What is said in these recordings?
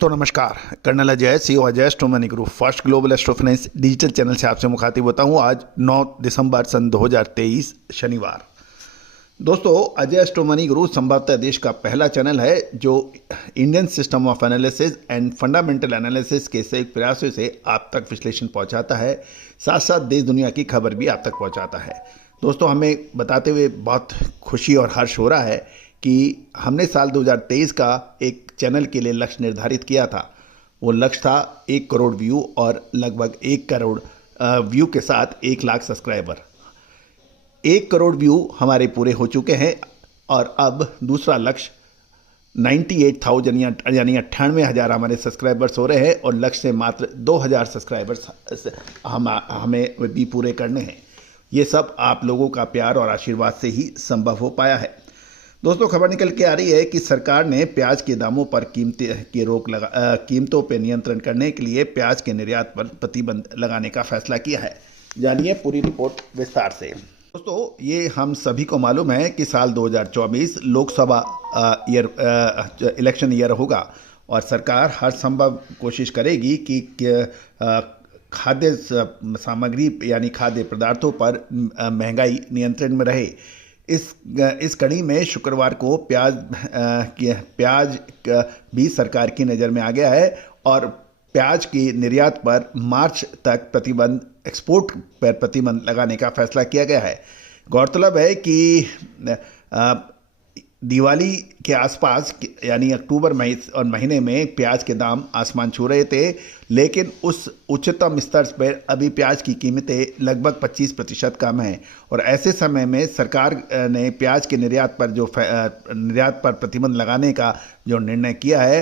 दोस्तों नमस्कार। Colonel Ajay, CEO Ajay Astro Money Group first global astro finance digital channel से आपसे मुखातिब होता हूं। आज 9 दिसंबर सन 2023 शनिवार। दोस्तों, अजय एस्ट्रो मनी ग्रुप संभवतः देश का पहला चैनल है जो Indian system of analysis and fundamental analysis के संयुक्त प्रयासों से आप तक विश्लेषण पहुंचाता है, साथ साथ देश दुनिया की खबर भी आप तक पहुंचाता है। दोस्तों, हमें बताते हुए बहुत खुशी और हर्ष हो रहा है कि हमने साल 2023 का एक चैनल के लिए लक्ष्य निर्धारित किया था। वो लक्ष्य था 1 करोड़ व्यू और लगभग 1 करोड़ व्यू के साथ 1 लाख सब्सक्राइबर। 1 करोड़ व्यू हमारे पूरे हो चुके हैं और अब दूसरा लक्ष्य 98,000 यानी 98,000 हमारे सब्सक्राइबर्स हो रहे हैं और लक्ष्य से मात्र 2,000 सब्सक्राइबर्स हमें भी पूरे करने हैं। ये सब आप लोगों का प्यार और आशीर्वाद से ही संभव हो पाया है। दोस्तों, खबर निकल के आ रही है कि सरकार ने प्याज के दामों पर कीमतों पर नियंत्रण करने के लिए प्याज के निर्यात पर प्रतिबंध लगाने का फैसला किया है। जानिए पूरी रिपोर्ट विस्तार से। दोस्तों, ये हम सभी को मालूम है कि साल 2024 लोकसभा इलेक्शन ईयर होगा और सरकार हर संभव कोशिश करेगी कि खाद्य सामग्री यानी खाद्य पदार्थों पर महंगाई नियंत्रण में रहे। इस कड़ी में शुक्रवार को प्याज भी सरकार की नज़र में आ गया है और प्याज की निर्यात पर मार्च तक एक्सपोर्ट पर प्रतिबंध लगाने का फैसला किया गया है। गौरतलब है कि दिवाली के आसपास यानी अक्टूबर महीने में प्याज के दाम आसमान छू रहे थे, लेकिन उस उच्चतम स्तर पर अभी प्याज की कीमतें लगभग 25% कम हैं और ऐसे समय में सरकार ने प्याज के निर्यात पर प्रतिबंध लगाने का जो निर्णय किया है,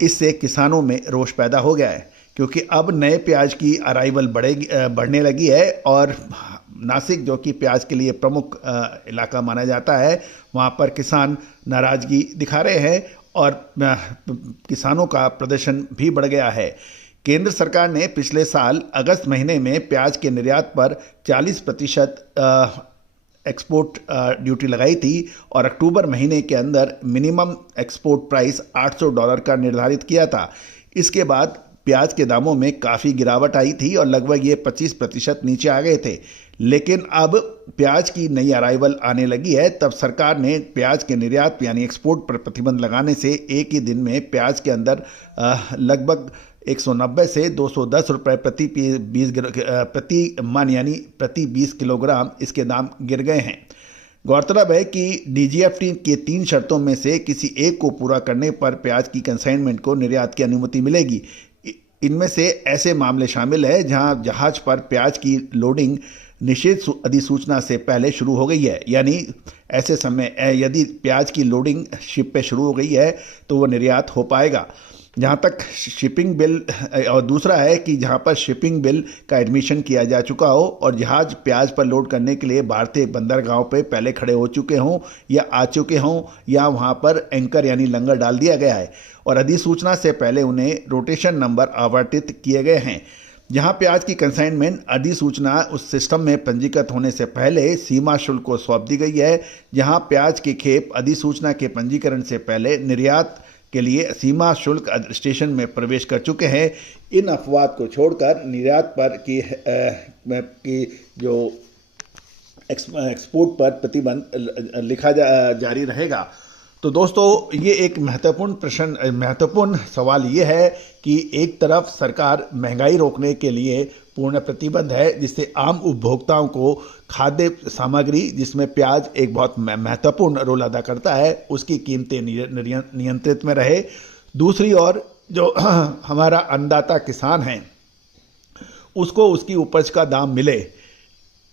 इससे किसानों में रोष पैदा हो गया है क्योंकि अब नए प्याज की अराइवल बढ़ने लगी है और नासिक, जो कि प्याज के लिए प्रमुख इलाका माना जाता है, वहाँ पर किसान नाराज़गी दिखा रहे हैं और किसानों का प्रदर्शन भी बढ़ गया है। केंद्र सरकार ने पिछले साल अगस्त महीने में प्याज के निर्यात पर 40% एक्सपोर्ट ड्यूटी लगाई थी और अक्टूबर महीने के अंदर मिनिमम एक्सपोर्ट प्राइस $800 का निर्धारित किया था। इसके बाद प्याज के दामों में काफ़ी गिरावट आई थी और लगभग ये 25% नीचे आ गए थे, लेकिन अब प्याज की नई अराइवल आने लगी है। तब सरकार ने प्याज के निर्यात यानी एक्सपोर्ट पर प्रतिबंध लगाने से एक ही दिन में प्याज के अंदर लगभग 190 से 210 रुपये प्रति मन यानी प्रति 20 किलोग्राम इसके दाम गिर गए हैं। गौरतलब है कि डीजीएफटी के 3 शर्तों में से किसी एक को पूरा करने पर प्याज की कंसाइनमेंट को निर्यात की अनुमति मिलेगी। इनमें से ऐसे मामले शामिल है जहां जहाज पर प्याज की लोडिंग निषेध अधिसूचना से पहले शुरू हो गई है, यानी ऐसे समय यदि प्याज की लोडिंग शिप पे शुरू हो गई है तो वो निर्यात हो पाएगा। जहां तक शिपिंग बिल और दूसरा है कि जहां पर शिपिंग बिल का एडमिशन किया जा चुका हो और जहाज प्याज पर लोड करने के लिए भारतीय बंदरगाहों पे पहले खड़े हो चुके हों या आ चुके हों या वहां पर एंकर यानी लंगर डाल दिया गया है और अधिसूचना से पहले उन्हें रोटेशन नंबर आवंटित किए गए हैं। जहां प्याज की कंसाइनमेंट अधिसूचना उस सिस्टम में पंजीकृत होने से पहले सीमा शुल्क को सौंप दी गई है, जहां प्याज के खेप अधिसूचना के पंजीकरण से पहले निर्यात के लिए सीमा शुल्क स्टेशन में प्रवेश कर चुके हैं। इन अफवाद को छोड़कर निर्यात पर की जो एक्सपोर्ट पर प्रतिबंध लिखा जारी रहेगा। तो दोस्तों, ये एक महत्वपूर्ण सवाल ये है कि एक तरफ सरकार महंगाई रोकने के लिए पूर्ण प्रतिबद्ध है, जिससे आम उपभोक्ताओं को खाद्य सामग्री जिसमें प्याज एक बहुत महत्वपूर्ण रोल अदा करता है उसकी कीमतें नियंत्रित में रहे। दूसरी ओर जो हमारा अन्नदाता किसान है उसको उसकी उपज का दाम मिले,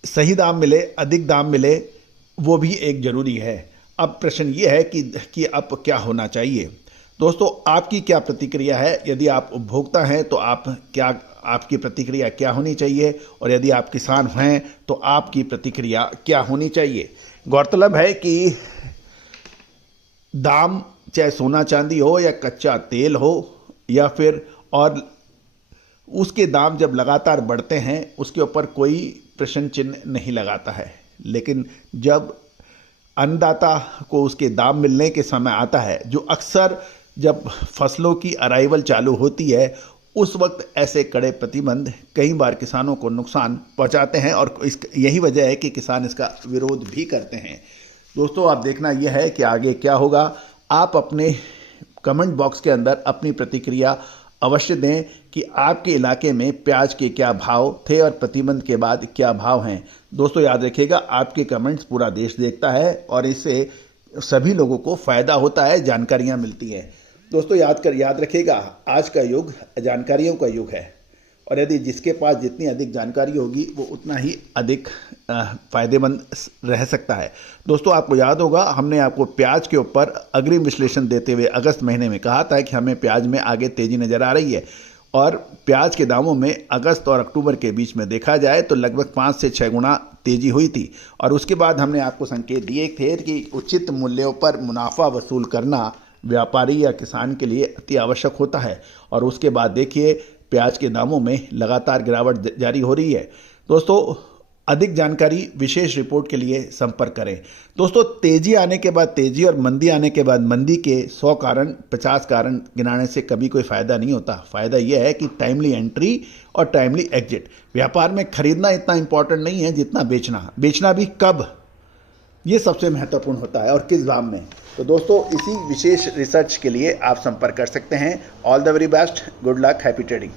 सही दाम मिले, अधिक दाम मिले, वो भी एक ज़रूरी है। अब प्रश्न ये है कि अब क्या होना चाहिए। दोस्तों, आपकी क्या प्रतिक्रिया है? यदि आप उपभोक्ता हैं तो आपकी प्रतिक्रिया क्या होनी चाहिए और यदि आप किसान हैं तो आपकी प्रतिक्रिया क्या होनी चाहिए? गौरतलब है कि दाम चाहे सोना चांदी हो या कच्चा तेल हो या फिर और उसके दाम जब लगातार बढ़ते हैं उसके ऊपर कोई प्रश्न चिन्ह नहीं लगाता है, लेकिन जब अन्नदाता को उसके दाम मिलने के समय आता है, जो अक्सर जब फसलों की अराइवल चालू होती है उस वक्त ऐसे कड़े प्रतिबंध कई बार किसानों को नुकसान पहुंचाते हैं और यही वजह है कि किसान इसका विरोध भी करते हैं। दोस्तों, आप देखना यह है कि आगे क्या होगा। आप अपने कमेंट बॉक्स के अंदर अपनी प्रतिक्रिया अवश्य दें कि आपके इलाके में प्याज के क्या भाव थे और प्रतिबंध के बाद क्या भाव हैं। दोस्तों, याद रखिएगा, आपके कमेंट्स पूरा देश देखता है और इससे सभी लोगों को फ़ायदा होता है, जानकारियाँ मिलती हैं। दोस्तों, याद रखिएगा, आज का युग जानकारियों का युग है और यदि जिसके पास जितनी अधिक जानकारी होगी वो उतना ही अधिक फ़ायदेमंद रह सकता है। दोस्तों, आपको याद होगा, हमने आपको प्याज के ऊपर अग्रिम विश्लेषण देते हुए अगस्त महीने में कहा था कि हमें प्याज में आगे तेज़ी नज़र आ रही है और प्याज के दामों में अगस्त और अक्टूबर के बीच में देखा जाए तो लगभग 5 से 6 गुना तेज़ी हुई थी। और उसके बाद हमने आपको संकेत दिए थे कि उचित मूल्यों पर मुनाफा वसूल करना व्यापारी या किसान के लिए अति आवश्यक होता है और उसके बाद देखिए प्याज के दामों में लगातार गिरावट जारी हो रही है। दोस्तों, अधिक जानकारी विशेष रिपोर्ट के लिए संपर्क करें। दोस्तों, तेजी आने के बाद तेजी और मंदी आने के बाद मंदी के 100 कारण 50 कारण गिनाने से कभी कोई फ़ायदा नहीं होता। फ़ायदा यह है कि टाइमली एंट्री और टाइमली एग्जिट। व्यापार में खरीदना इतना इंपॉर्टेंट नहीं है जितना बेचना भी कब, ये सबसे महत्वपूर्ण होता है और किस दाम में। तो दोस्तों, इसी विशेष रिसर्च के लिए आप संपर्क कर सकते हैं। All the very best, good luck, happy trading.